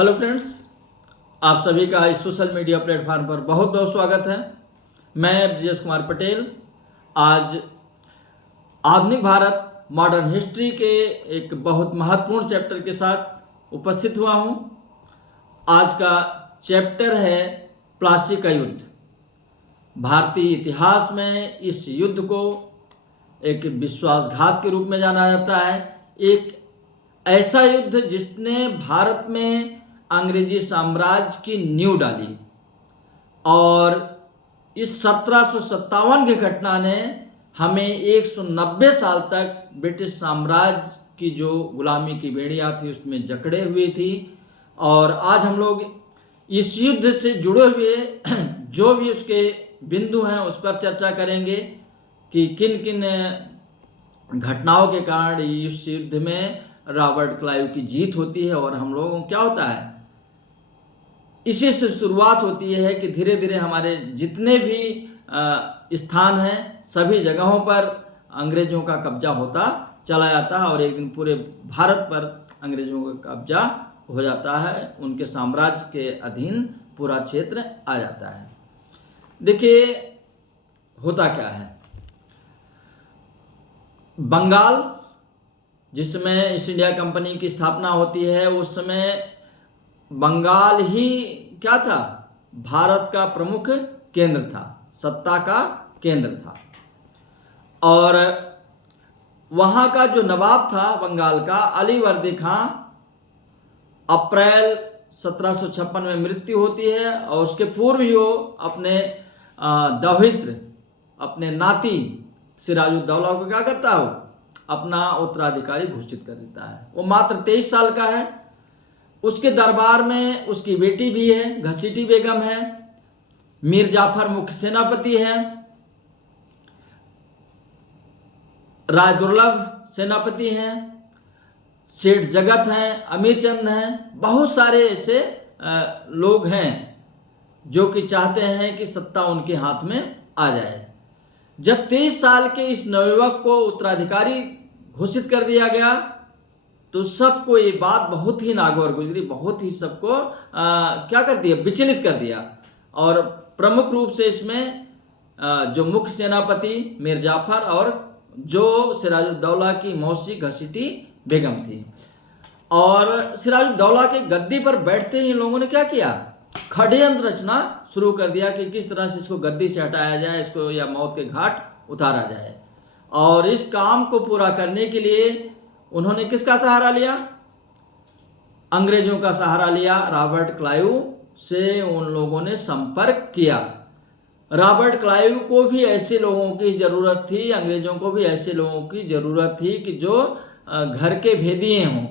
Hello friends, आप सभी का इस सोशल मीडिया प्लेटफॉर्म पर बहुत बहुत स्वागत है। मैं ब्रजेश कुमार पटेल आज आधुनिक भारत मॉडर्न हिस्ट्री के एक बहुत महत्वपूर्ण चैप्टर के साथ उपस्थित हुआ हूं। आज का चैप्टर है प्लासी का युद्ध। भारतीय इतिहास में इस युद्ध को एक विश्वासघात के रूप में जाना जाता है। एक ऐसा युद्ध जिसने भारत में अंग्रेजी साम्राज्य की नींव डाली और इस 1757 की घटना ने हमें 190 साल तक ब्रिटिश साम्राज्य की जो गुलामी की बेड़ियां थी उसमें जकड़े हुए थी। और आज हम लोग इस युद्ध से जुड़े हुए जो भी उसके बिंदु हैं उस पर चर्चा करेंगे कि किन किन घटनाओं के कारण इस युद्ध में रॉबर्ट क्लाइव की जीत होती है और हम लोगों को क्या होता है। इसी से शुरुआत होती है कि धीरे धीरे हमारे जितने भी स्थान हैं सभी जगहों पर अंग्रेजों का कब्जा होता चला जाता है और एक दिन पूरे भारत पर अंग्रेजों का कब्जा हो जाता है। उनके साम्राज्य के अधीन पूरा क्षेत्र आ जाता है। देखिए होता क्या है, बंगाल जिसमें ईस्ट इंडिया कंपनी की स्थापना होती है उस समय बंगाल ही क्या था, भारत का प्रमुख केंद्र था, सत्ता का केंद्र था। और वहाँ का जो नवाब था बंगाल का, अली वर्दी खां, अप्रैल 1756 में मृत्यु होती है और उसके पूर्व ही वो अपने दौहित्र अपने नाती सिराजुद्दौला को क्या करता है, अपना उत्तराधिकारी घोषित कर देता है। वो मात्र 23 साल का है। उसके दरबार में उसकी बेटी भी है, घसीटी बेगम है, मीर जाफर मुख्य सेनापति है, राय दुर्लभ सेनापति हैं, सेठ जगत हैं, अमीर चंद हैं, बहुत सारे ऐसे लोग हैं जो कि चाहते हैं कि सत्ता उनके हाथ में आ जाए। जब 23 साल के इस नवयुवक को उत्तराधिकारी घोषित कर दिया गया तो सबको ये बात बहुत ही नागौर गुजरी, बहुत ही सबको क्या कर दिया, विचलित कर दिया। और प्रमुख रूप से इसमें जो मुख्य सेनापति मीर जाफर और जो सिराजुद्दौला की मौसी घसीटी बेगम थी। और सिराजुद्दौला के गद्दी पर बैठते ही इन लोगों ने क्या किया, षड्यंत्र रचना शुरू कर दिया कि किस तरह से इसको गद्दी से हटाया जाए, इसको या मौत के घाट उतारा जाए। और इस काम को पूरा करने के लिए उन्होंने किसका सहारा लिया, अंग्रेजों का सहारा लिया। रॉबर्ट क्लाइव से उन लोगों ने संपर्क किया। रॉबर्ट क्लाइव को भी ऐसे लोगों की जरूरत थी, अंग्रेजों को भी ऐसे लोगों की जरूरत थी कि जो घर के भेदिए हों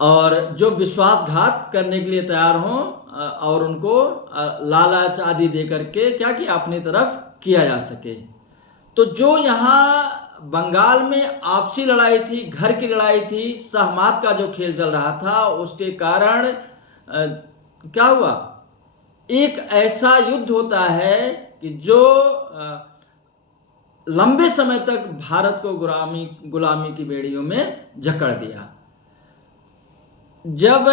और जो विश्वासघात करने के लिए तैयार हों और उनको लालच आदि दे करके क्या किया, अपनी तरफ किया जा सके। तो जो यहाँ बंगाल में आपसी लड़ाई थी, घर की लड़ाई थी, सहमत का जो खेल चल रहा था, उसके कारण क्या हुआ, एक ऐसा युद्ध होता है कि जो लंबे समय तक भारत को गुलामी की बेड़ियों में जकड़ दिया। जब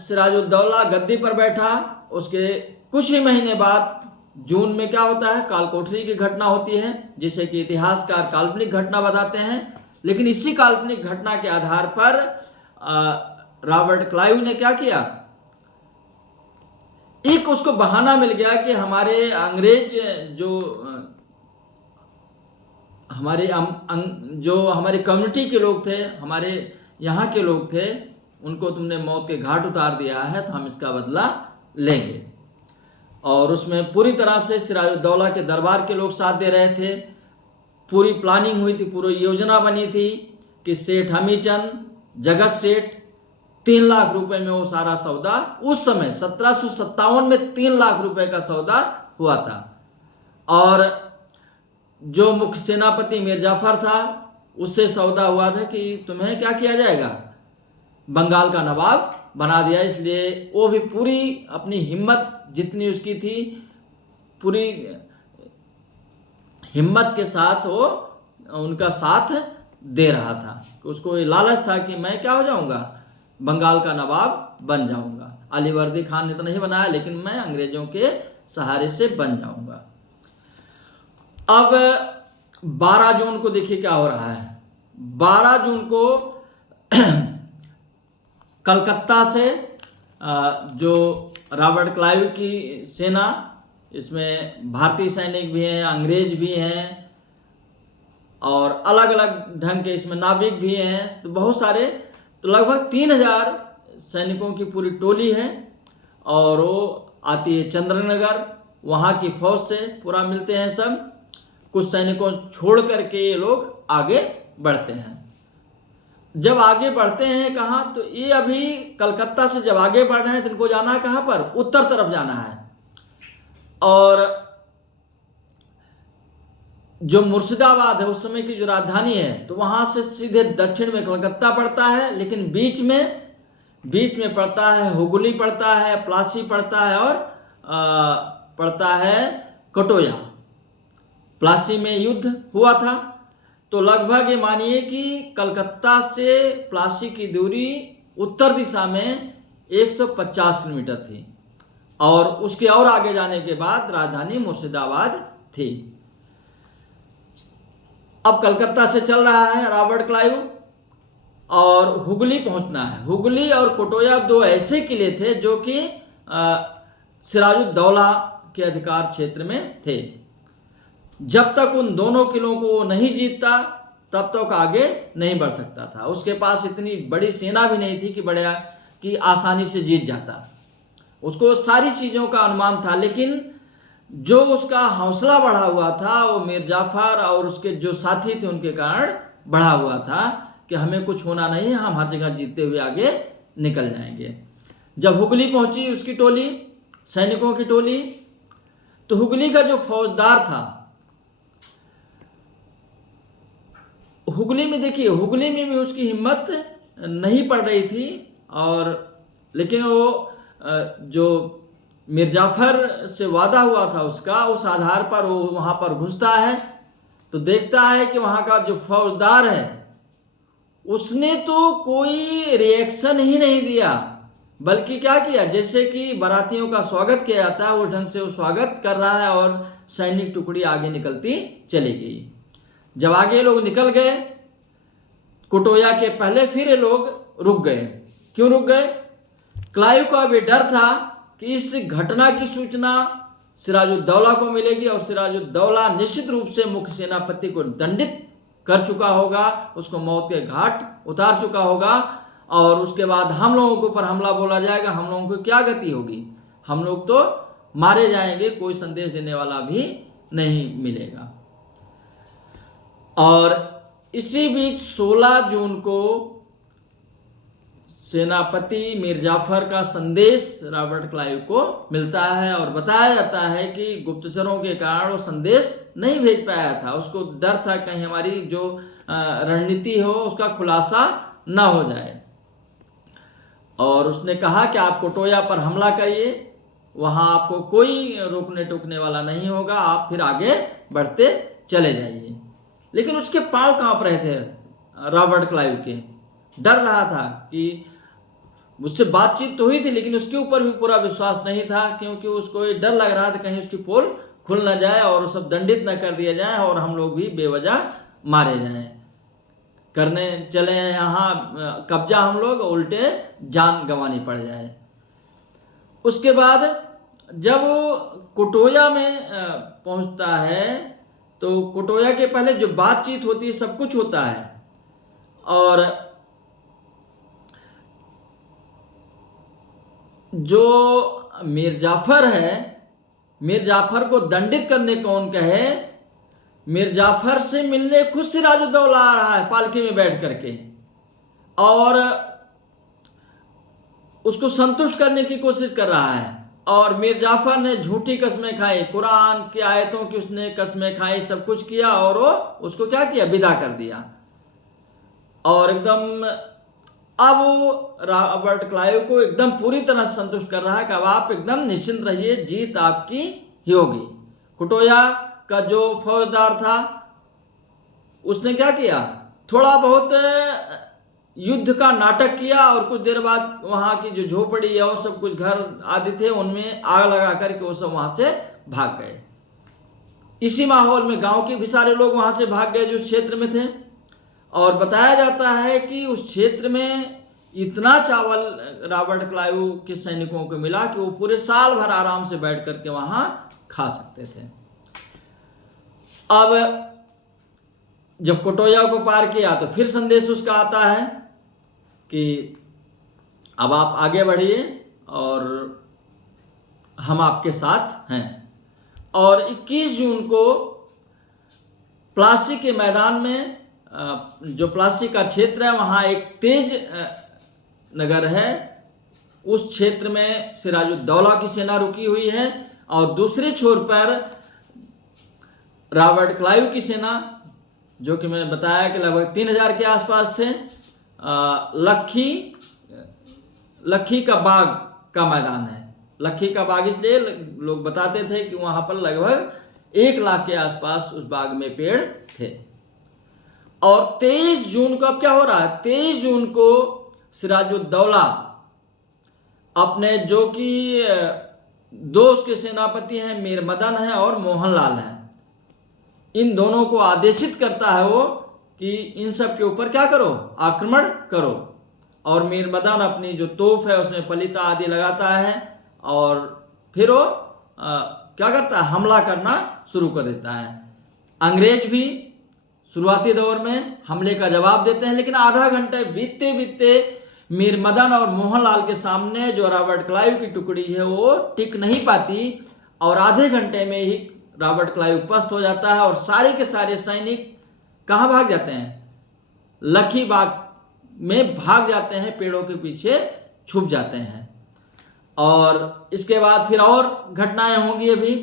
सिराजुद्दौला गद्दी पर बैठा उसके कुछ ही महीने बाद जून में क्या होता है, कालकोठरी की घटना होती है जिसे कि इतिहासकार काल्पनिक घटना बताते हैं। लेकिन इसी काल्पनिक घटना के आधार पर रॉबर्ट क्लाइव ने क्या किया, एक उसको बहाना मिल गया कि हमारे अंग्रेज जो हमारी कम्युनिटी के लोग थे, हमारे यहाँ के लोग थे, उनको तुमने मौत के घाट उतार दिया है तो हम इसका बदला लेंगे। और उसमें पूरी तरह से सिराजुद्दौला के दरबार के लोग साथ दे रहे थे। पूरी प्लानिंग हुई थी, पूरी योजना बनी थी कि सेठ अमीचंद, जगत सेठ 3 लाख रुपए में वो सारा सौदा, उस समय 1757 में 3 लाख रुपए का सौदा हुआ था। और जो मुख्य सेनापति मीर जाफर था उससे सौदा हुआ था कि तुम्हें क्या किया जाएगा, बंगाल का नवाब बना दिया। इसलिए वो भी पूरी अपनी हिम्मत जितनी उसकी थी, पूरी हिम्मत के साथ वो उनका साथ दे रहा था। उसको ये लालच था कि मैं क्या हो जाऊंगा, बंगाल का नवाब बन जाऊंगा। अलीवर्दी खान ने तो नहीं बनाया, लेकिन मैं अंग्रेजों के सहारे से बन जाऊंगा। अब 12 जून को देखिए क्या हो रहा है। 12 जून को कलकत्ता से जो रॉबर्ट क्लाइव की सेना, इसमें भारतीय सैनिक भी हैं, अंग्रेज भी हैं और अलग अलग ढंग के इसमें नाविक भी हैं, तो बहुत सारे, तो लगभग 3000 सैनिकों की पूरी टोली है और वो आती है चंद्रनगर। वहाँ की फौज से पूरा मिलते हैं सब। कुछ सैनिकों छोड़ करके ये लोग आगे बढ़ते हैं। जब आगे बढ़ते हैं कहाँ, तो ये अभी कलकत्ता से जब आगे बढ़ रहे हैं तो इनको जाना है कहाँ पर, उत्तर तरफ जाना है। और जो मुर्शिदाबाद है उस समय की जो राजधानी है, तो वहाँ से सीधे दक्षिण में कलकत्ता पड़ता है, लेकिन बीच में पड़ता है हुगली, पड़ता है प्लासी, पड़ता है और पड़ता है कटोया। प्लासी में युद्ध हुआ था। तो लगभग ये मानिए कि कलकत्ता से प्लासी की दूरी उत्तर दिशा में 150 किलोमीटर थी और उसके और आगे जाने के बाद राजधानी मुर्शिदाबाद थी। अब कलकत्ता से चल रहा है रॉबर्ट क्लाइव और हुगली पहुंचना है। हुगली और कटोया दो ऐसे किले थे जो कि सिराजुद्दौला के अधिकार क्षेत्र में थे। जब तक उन दोनों किलों को नहीं जीतता तब तक आगे नहीं बढ़ सकता था। उसके पास इतनी बड़ी सेना भी नहीं थी कि आसानी से जीत जाता। उसको सारी चीज़ों का अनुमान था, लेकिन जो उसका हौसला बढ़ा हुआ था वो मीर जाफर और उसके जो साथी थे उनके कारण बढ़ा हुआ था कि हमें कुछ होना नहीं है, हम हर जगह जीतते हुए आगे निकल जाएंगे। जब हुगली पहुंची उसकी टोली, सैनिकों की टोली, तो हुगली का जो फौजदार था, हुगली में देखिए, हुगली में भी उसकी हिम्मत नहीं पड़ रही थी और लेकिन वो जो मीर जाफर से वादा हुआ था उसका, उस आधार पर वो वहाँ पर घुसता है तो देखता है कि वहाँ का जो फौजदार है उसने तो कोई रिएक्शन ही नहीं दिया, बल्कि क्या किया, जैसे कि बारातियों का स्वागत किया जाता है उस ढंग से वो स्वागत कर रहा है और सैनिक टुकड़ी आगे निकलती चली गई। जब आगे लोग निकल गए कटोया के पहले, फिर ये लोग रुक गए। क्यों रुक गए? क्लाइव को अभी डर था कि इस घटना की सूचना सिराजुद्दौला को मिलेगी और सिराजुद्दौला निश्चित रूप से मुख्य सेनापति को दंडित कर चुका होगा, उसको मौत के घाट उतार चुका होगा और उसके बाद हम लोगों के ऊपर हमला बोला जाएगा। हम लोगों को क्या गति होगी? हम लोग तो मारे जाएंगे, कोई संदेश देने वाला भी नहीं मिलेगा। और इसी बीच 16 जून को सेनापति मीर जाफर का संदेश रॉबर्ट क्लाइव को मिलता है और बताया जाता है कि गुप्तचरों के कारण वो संदेश नहीं भेज पाया था। उसको डर था कहीं हमारी जो रणनीति हो उसका खुलासा ना हो जाए और उसने कहा कि आप कटोया पर हमला करिए, वहाँ आपको कोई रोकने टोकने वाला नहीं होगा, आप फिर आगे बढ़ते चले जाइए। लेकिन उसके पांव कांप रहे थे रॉबर्ट क्लाइव के। डर रहा था कि उससे बातचीत तो हुई थी लेकिन उसके ऊपर भी पूरा विश्वास नहीं था, क्योंकि उसको ये डर लग रहा था कहीं उसकी पोल खुल न जाए और सब दंडित न कर दिया जाए और हम लोग भी बेवजह मारे जाएं। करने चले यहाँ कब्जा, हम लोग उल्टे जान गंवानी पड़ जाए। उसके बाद जब वो कटोया में पहुँचता है तो कटोया के पहले जो बातचीत होती है सब कुछ होता है और जो मीर जाफर है, मीर जाफर को दंडित करने कौन कहे, मीर जाफर से मिलने खुद सिराजुद्दौला आ रहा है पालकी में बैठ करके और उसको संतुष्ट करने की कोशिश कर रहा है। और मीर जाफर ने झूठी कस्में खाई, कुरान की आयतों की उसने कस्में खाई, सब कुछ किया और वो उसको क्या किया, विदा कर दिया। और एकदम अब रॉबर्ट क्लाइव को एकदम पूरी तरह से संतुष्ट कर रहा है कि अब आप एकदम निश्चिंत रहिए, जीत आपकी ही होगी। कटोया का जो फौजदार था उसने क्या किया, थोड़ा बहुत युद्ध का नाटक किया और कुछ देर बाद वहाँ की जो झोपड़ी और सब कुछ घर आदि थे उनमें आग लगा करके वो सब वहाँ से भाग गए। इसी माहौल में गांव के भी सारे लोग वहाँ से भाग गए जो उस क्षेत्र में थे। और बताया जाता है कि उस क्षेत्र में इतना चावल रॉबर्ट क्लाइव के सैनिकों को मिला कि वो पूरे साल भर आराम से बैठ करके वहाँ खा सकते थे। अब जब कोटोया को पार किया तो फिर संदेश उसका आता है कि अब आप आगे बढ़िए और हम आपके साथ हैं। और 21 जून को प्लासी के मैदान में, जो प्लासी का क्षेत्र है वहाँ एक तेज नगर है, उस क्षेत्र में सिराजुद्दौला की सेना रुकी हुई है और दूसरे छोर पर रॉबर्ट क्लाइव की सेना, जो कि मैंने बताया कि लगभग 3000 के आसपास थे, लखी का बाग का मैदान है। लखी का बाग इसलिए लोग बताते थे कि वहाँ पर लगभग 1 लाख के आसपास उस बाग में पेड़ थे। और 23 जून को अब क्या हो रहा है, 23 जून को सिराजुद्दौला अपने, जो कि दो उसके सेनापति हैं, मीर मदन है और मोहनलाल है, इन दोनों को आदेशित करता है वो कि इन सब के ऊपर क्या करो, आक्रमण करो। और मीर मदन अपनी जो तोप है उसमें पलिता आदि लगाता है और फिर वो क्या करता है, हमला करना शुरू कर देता है। अंग्रेज भी शुरुआती दौर में हमले का जवाब देते हैं, लेकिन आधा घंटे बीतते बीतते मीर मदन और मोहनलाल के सामने जो रॉबर्ट क्लाइव की टुकड़ी है वो टिक नहीं पाती और आधे घंटे में ही रॉबर्ट क्लाइव पस्त हो जाता है और सारे के सारे सैनिक कहाँ भाग जाते हैं, लखी बाग में भाग जाते हैं, पेड़ों के पीछे छुप जाते हैं। और इसके बाद फिर और घटनाएं होंगी। अभी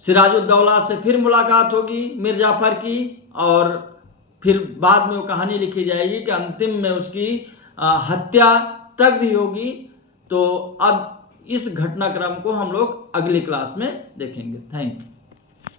सिराजुद्दौला से फिर मुलाकात होगी मीर जाफर की और फिर बाद में वो कहानी लिखी जाएगी कि अंतिम में उसकी हत्या तक भी होगी। तो अब इस घटनाक्रम को हम लोग अगली क्लास में देखेंगे। Thank you.